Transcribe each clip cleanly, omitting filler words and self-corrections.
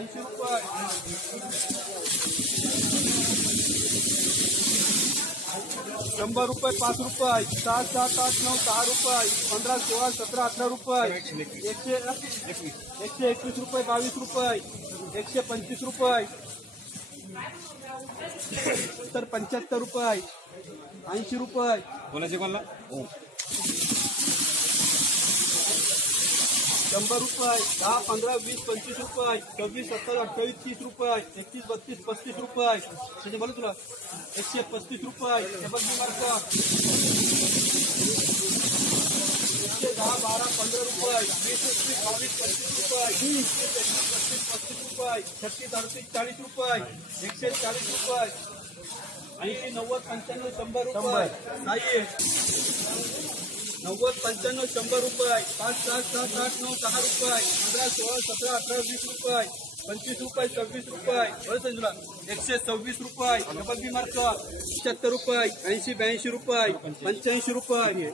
80 रुपये, 100 रुपये, 5 रुपये, 7, 7, 8, 9, 10 रुपये, 15, 16, 17, 18 रुपये, 121 रुपये, 22 रुपये, 125 रुपये, 75 रुपये, 80 रुपये, बोलायचे कोणाला 100 रुपये, 10, 15, 20, 25 रुपये, 26, 27, 28, 30 रुपये, 31, 32, 35 रुपये, म्हणजे बोला तुला 135 रुपये, टेबल मार्क 110, 12, 15 रुपये, 20, 21, 22, 25 रुपये, 20, 21, 25, 35 रुपये, 36, 38, 40 रुपये, 140 रुपये, 80, 90, 95, 100 रुपये, 90, 95, 100 रुपये, 5, 7, 7, 8, 9, 10 रुपये, 15, 16, 17, 18, 20 रुपये, 25 रुपये, 26 रुपये, बरं तुला 126 रुपये, डबल बी मार्क 75 रुपये, 80, 82 रुपये, 85 रुपये,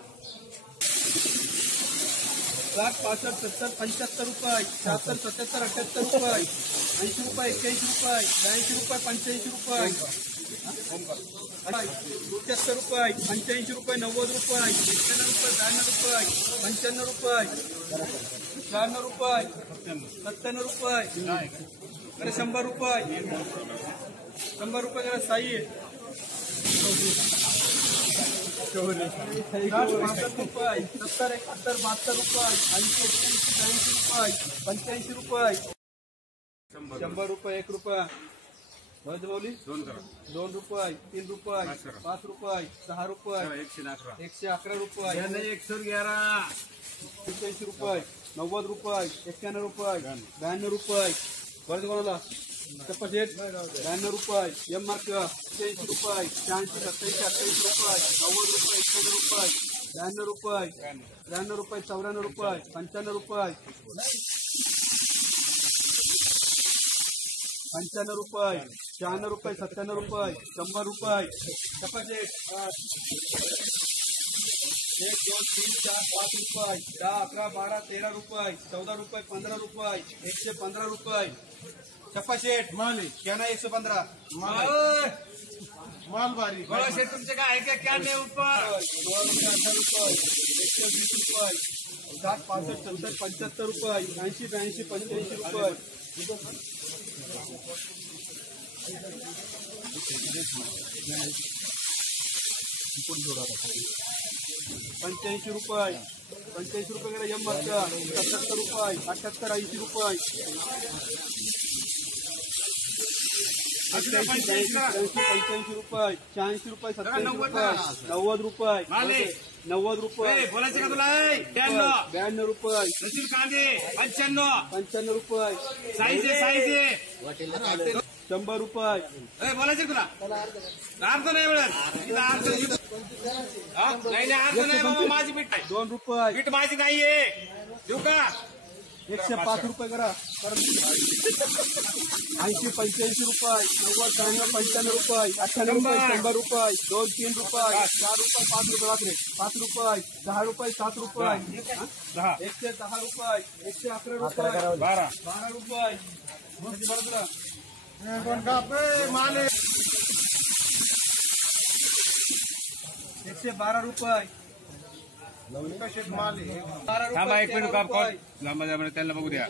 60, 65, 70, 75 रुपये, 76, 77, 78 रुपये, 80 रुपये, 81 रुपये, 82 रुपये, 85 रुपये, 75 रुपये, 85 रुपये, 90 रुपये, 91 रुपये, 92 रुपये, 95 रुपये, 96 रुपये, 97 रुपये, 100 रुपये जरा साई 60, 65 रुपये, 70, 71, 72 रुपये, 80, 81, 82 रुपये, 85 रुपये, 100 रुपये, 1 रुपया, बरं माऊली 2 रुपये, 3 रुपये, 5 रुपये, 6 रुपये, 111 रुपये, 111, 85 रुपये, 90 रुपये, 91 रुपये, 92 रुपये, बरं कोणाला चप्पशेट 92 रुपये, एम मार्क 80 रुपये, 86, 27, 28 रुपये, 90 रुपये, 91 रुपये, 92 रुपये, 93 रुपये, 94 रुपये, 95 रुपये, 95 रुपये, 96 रुपये, 97 रुपये, 100 रुपये, चप्पशेट 1, 2, 3, 4, 5 रुपये, 10, 11, 12, 13 रुपये, 14 रुपये, 15 रुपये, 115 रुपये, चप्पाशेट माली क्या नाही 115 माल भारी बोला शेठ तुमचे काय आहे क्या नाही ऊपर 18 रुपये, 120 रुपये, 60, 65, 70, 75 रुपये, 80, 82, 85 रुपये, 85 रुपये, 85 रुपये कडे एम मार्क 77 रुपये, 78, 80 रुपये, 85 रुपये, 86 रुपये, 27 रुपये, 90 रुपये, 90 रुपये, बोलायचे का तुला 92 रुपये, नसीब कांदे 95 रुपये, साईज 100 रुपये, बोलायचे तुला अर्थ नाही मिळत नाही अर्थ नाही बाबा माझी पीठ आहे 2 रुपये, पीठ माझी नाहीये देऊ का 105 रुपये करा 80, 85 रुपये, 90, 95 रुपये, 98 रुपये, 100 रुपये, 2, 3 रुपये, 4 रुपये, 5 रुपये, 5 रुपये, 10 रुपये, 7 रुपये, 110 रुपये, 111 रुपये, 12 रुपये, माले 112 रुपये, थांबा एक मिनिट काम कर लांबा त्यांना बघू द्या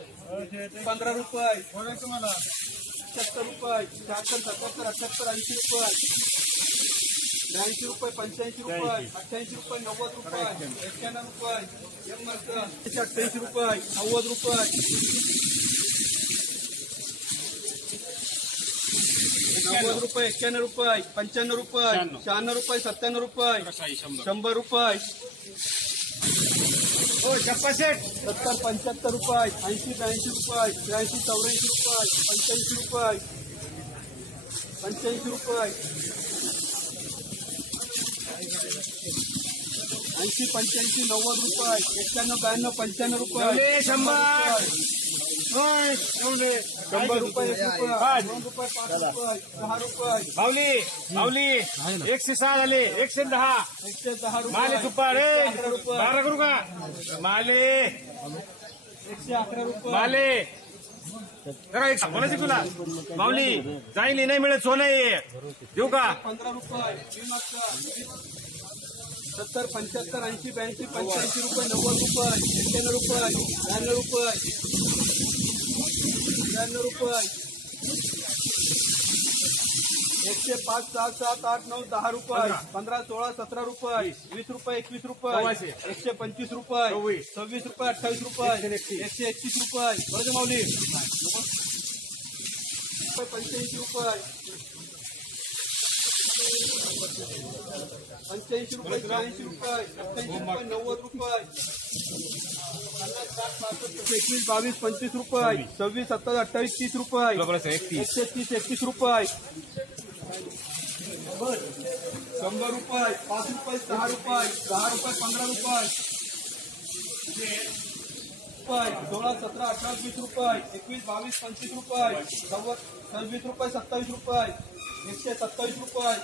15 रुपये, 70 रुपये, 76, 77, 78, 80 रुपये, 82 रुपये, 85 रुपये, 88 रुपये, 90 रुपये, 91 रुपये, 88 रुपये, 90 रुपये, 90 रुपये, 91 रुपये, 95 रुपये, 96 रुपये, 97 रुपये, 100 रुपये, हो चप्पाशेट 70, 75 रुपये, 80, 82 रुपये, 83, 84 रुपये, 85 रुपये, 85 रुपये, 80, 85, 90 रुपये, 91, 92, 95 रुपये, 100 100 रुपये, 1 रुपये, 2 रुपये, 5 रुपये, 10 रुपये, माऊली 106 झाले 110 110 रुपये, माले सुपर 11 रुपये, 12 करू का माले 111 रुपये, माले जरा एक बोला शिकूला माऊली जाईल नाही मिळत सोनं देऊ का 15 रुपये 70 75 80 82 85 रुपये 90 रुपये 91 रुपये 92 रुपये 93 रुपये 105 7 7 8 9 10 रुपये 15 16 17 रुपये 20 रुपये 21 रुपये 125 रुपये 26 रुपये 28 रुपये 131 रुपये बरोबर माऊली 85 रुपये 85 रुपये 80 रुपये 87 रुपये 90 रुपये 21 22 25 रुपये 26 27 28 30 रुपये 130 31 रुपये 100 रुपये 5 रुपये 6 रुपये 10 रुपये 15 रुपये 16 17 18 20 रुपये 21 22 25 रुपये 26 रुपये 27 रुपये 127 रुपये